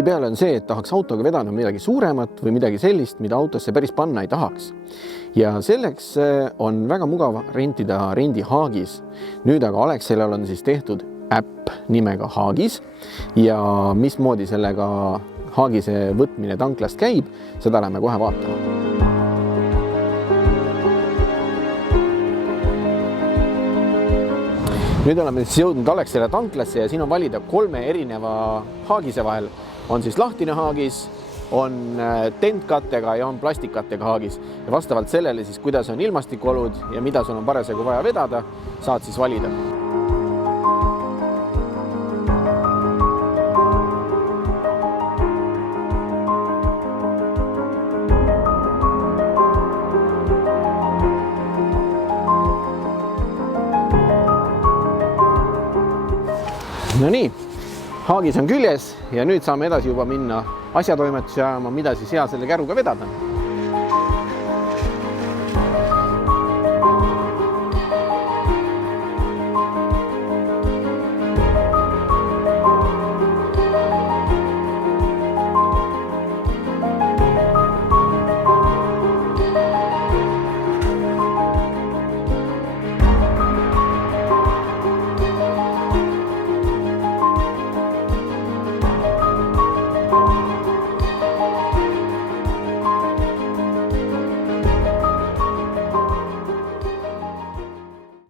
Tihtipeale on see, et tahaks autoga vedada midagi suuremat või midagi sellist, mida autosse päris panna ei tahaks. Ja selleks on väga mugav rentida rendihaagis. Nüüd aga Alexelal on siis tehtud äpp nimega Haagis ja mismoodi sellega haagise võtmine tanklast käib, seda läheme kohe vaatama. Nüüd oleme siis jõudnud Alexela tanklasse ja siin on valida 3 erineva haagise vahel. On siis lahtine haagis, on tentkattega ja on plastikkattega haagis. Ja vastavalt sellele siis, kuidas on ilmastikolud ja mida sul on parasjagu vaja vedada, saad siis valida. No nii, haagis on küljes ja nüüd saame edasi juba minna asjatoimetusi ajama, mida siis hea selle käruga vedada.